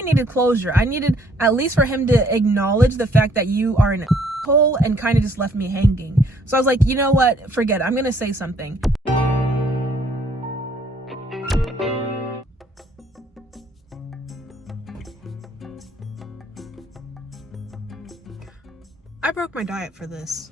I needed closure. I needed at least for him to acknowledge the fact that you are an asshole and kind of just left me hanging. So I was like, you know what? Forget it. I'm going to say something. I broke my diet for this.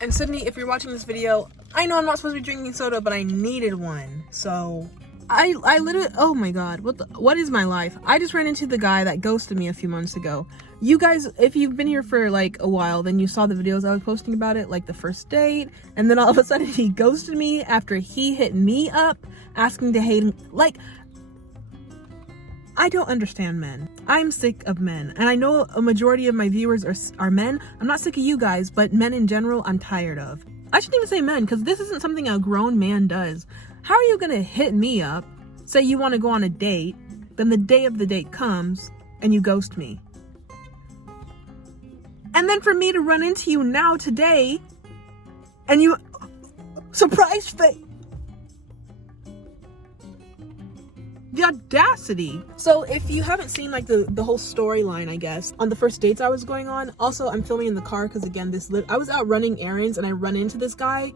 And Sydney, if you're watching this video, I know I'm not supposed to be drinking soda, but I needed one. So I literally, oh my God, what is my life? I just ran into the guy that ghosted me a few months ago. You guys, if you've been here for like a while, then you saw the videos I was posting about it, like the first date. And then all of a sudden he ghosted me after he hit me up asking to hate him. Like, I don't understand men. I'm sick of men. And I know a majority of my viewers are men. I'm not sick of you guys, but men in general, I'm tired of. I shouldn't even say men, because this isn't something a grown man does. How are you gonna hit me up, say you want to go on a date, then the day of the date comes and you ghost me? And then for me to run into you now today and you surprise face. The audacity. So if you haven't seen like the whole storyline, I guess, on the first dates I was going on, also I'm filming in the car because again, I was out running errands and I run into this guy.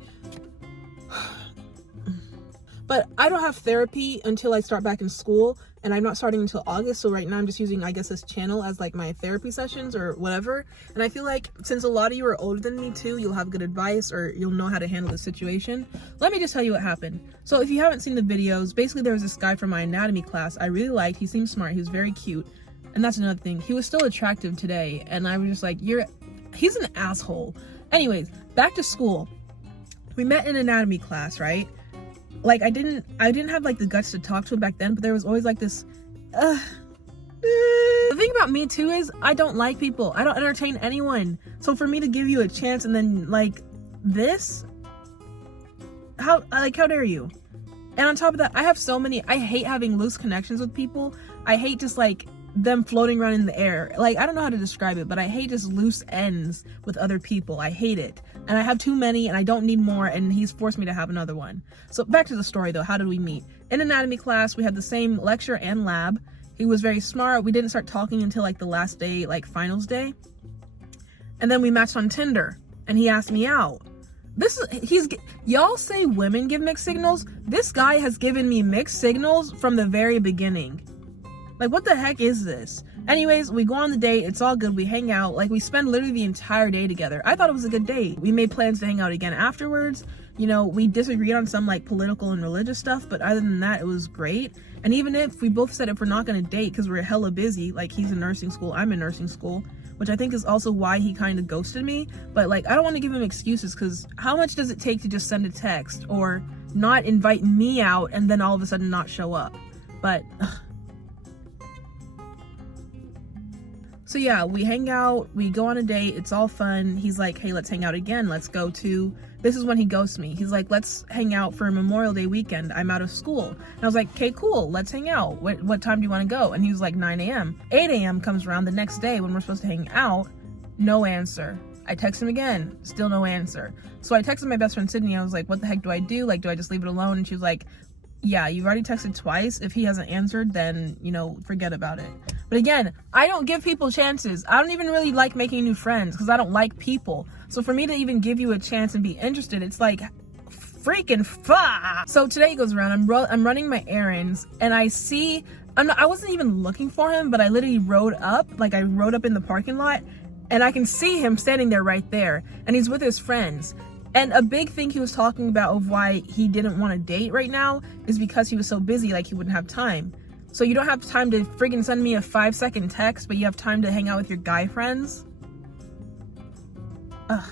But I don't have therapy until I start back in school, and I'm not starting until August. So right now I'm just using, I guess, this channel as like my therapy sessions or whatever. And I feel like since a lot of you are older than me too, you'll have good advice or you'll know how to handle the situation. Let me just tell you what happened. So if you haven't seen the videos, basically there was this guy from my anatomy class I really liked. He seemed smart. He was very cute. And that's another thing. He was still attractive today. And I was just like, he's an asshole. Anyways, back to school. We met in anatomy class, right? Like I didn't have like the guts to talk to him back then, but there was always like this the thing about me too is I don't like people. I don't entertain anyone. So for me to give you a chance and then like this, how dare you? And on top of that, I hate having loose connections with people. I hate just like them floating around in the air. Like, I don't know how to describe it, but I hate just loose ends with other people. I hate it. And I have too many and I don't need more, and he's forced me to have another one. So back to the story though, how did we meet? In anatomy class, we had the same lecture and lab. He was very smart. We didn't start talking until like the last day, like finals day. And then we matched on Tinder and he asked me out. Y'all say women give mixed signals. This guy has given me mixed signals from the very beginning. Like, what the heck is this? Anyways, we go on the date. It's all good. We hang out. Like, we spend literally the entire day together. I thought it was a good date. We made plans to hang out again afterwards. You know, we disagreed on some like political and religious stuff, but other than that, it was great. And even if we both said if we're not going to date because we're hella busy, like he's in nursing school, I'm in nursing school, which I think is also why he kind of ghosted me. But like, I don't want to give him excuses, because how much does it take to just send a text or not invite me out and then all of a sudden not show up? But so yeah, we hang out, we go on a date, it's all fun. He's like, hey, let's hang out again. Let's go to, this is when he ghosts me. He's like, let's hang out for Memorial Day weekend. I'm out of school. And I was like, okay, cool, let's hang out. What time do you want to go? And he was like, 9 a.m. 8 a.m. comes around the next day when we're supposed to hang out. No answer. I text him again, still no answer. So I texted my best friend Sydney. I was like, what the heck do I do? Like, do I just leave it alone? And she was like, yeah, you've already texted twice. If he hasn't answered, then, you know, forget about it. But again, I don't give people chances. I don't even really like making new friends because I don't like people. So for me to even give you a chance and be interested, it's like freaking fuck. So today goes around, I'm running my errands and I see, I wasn't even looking for him, but I literally rode up in the parking lot and I can see him standing there right there, and he's with his friends. And a big thing he was talking about of why he didn't want to date right now is because he was so busy, like he wouldn't have time. So you don't have time to friggin' send me a 5-second text, but you have time to hang out with your guy friends? Ugh.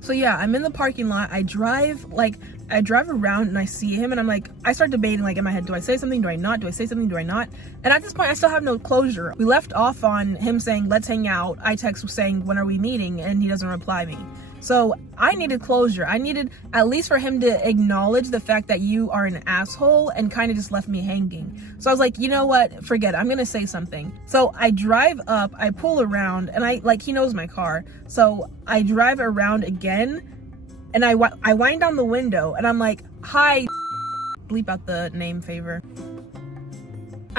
So yeah, I'm in the parking lot. I drive around and I see him and I'm like, I start debating like in my head, do I say something? Do I not? Do I say something? Do I not? And at this point, I still have no closure. We left off on him saying, let's hang out. I text saying, when are we meeting? And he doesn't reply me. So I needed closure. I needed at least for him to acknowledge the fact that you are an asshole and kind of just left me hanging. So I was like, you know what? Forget it. I'm going to say something. So I drive up, I pull around, and he knows my car. So I drive around again and I wind down the window and I'm like, hi, bleep out the name favor.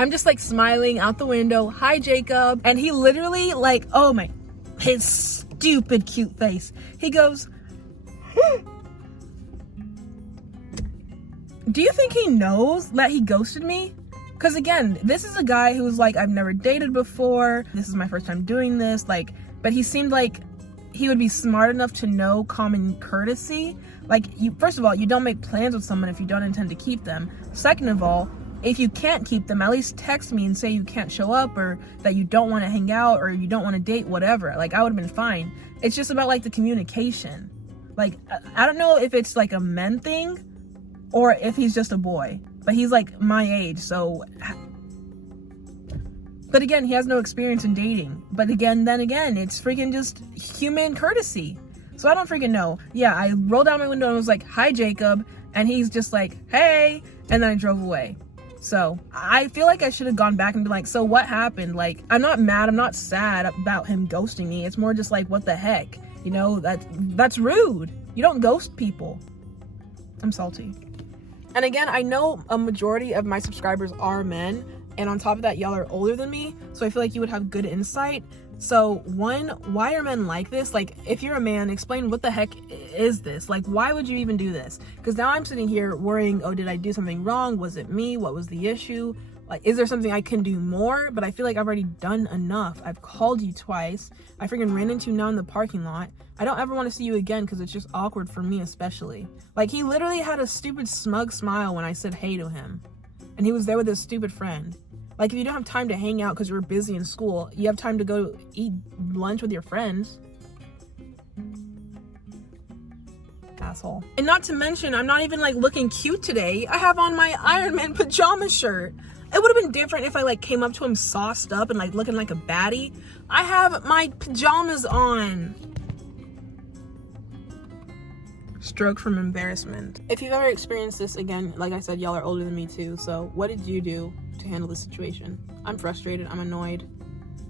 I'm just like smiling out the window, hi Jacob, and he literally like, oh my, his stupid cute face, he goes, do you think he knows that he ghosted me? Because again, this is a guy who's like, I've never dated before, this is my first time doing this, like, but he seemed like he would be smart enough to know common courtesy. Like, you, first of all, you don't make plans with someone if you don't intend to keep them. Second of all, if you can't keep them, at least text me and say you can't show up, or that you don't want to hang out, or you don't want to date, whatever. Like, I would have been fine. It's just about like the communication. Like, I don't know if it's like a men thing or if he's just a boy, but he's like my age, so. But again, he has no experience in dating. But again, then again, it's freaking just human courtesy. So I don't freaking know. Yeah, I rolled down my window and was like, hi Jacob, and he's just like, hey, and then I drove away. So I feel like I should have gone back and been like, so what happened? Like, I'm not mad, I'm not sad about him ghosting me. It's more just like, what the heck? You know, that's rude. You don't ghost people. I'm salty. And again, I know a majority of my subscribers are men, and on top of that, y'all are older than me, so I feel like you would have good insight. So one, why are men like this? Like, if you're a man, explain what the heck is this? Like, why would you even do this? Because now I'm sitting here worrying, oh, did I do something wrong? Was it me? What was the issue? Like, is there something I can do more? But I feel like I've already done enough. I've called you twice. I freaking ran into you now in the parking lot. I don't ever want to see you again because it's just awkward for me especially. Like, he literally had a stupid smug smile when I said hey to him. And he was there with his stupid friend. Like, if you don't have time to hang out because you're busy in school, you have time to go eat lunch with your friends. Asshole. And not to mention, I'm not even like looking cute today. I have on my Iron Man pajama shirt. It would have been different if I like came up to him sauced up and like looking like a baddie. I have my pajamas on. Stroke from embarrassment. If you've ever experienced this, again, like I said, y'all are older than me too, so what did you do to handle this situation? I'm frustrated, I'm annoyed,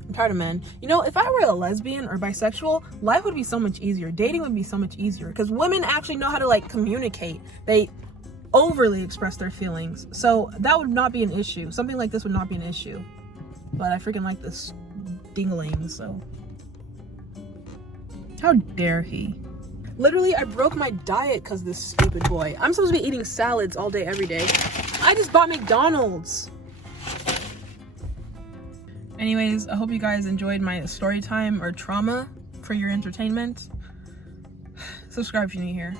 I'm tired of men. You know, if I were a lesbian or bisexual, life would be so much easier. Dating would be so much easier because women actually know how to like communicate. They overly express their feelings, so that would not be an issue. Something like this would not be an issue, but I freaking like this dingling, so how dare he. Literally, I broke my diet because of this stupid boy. I'm supposed to be eating salads all day, every day. I just bought McDonald's. Anyways, I hope you guys enjoyed my story time or trauma for your entertainment. Subscribe if you're new here.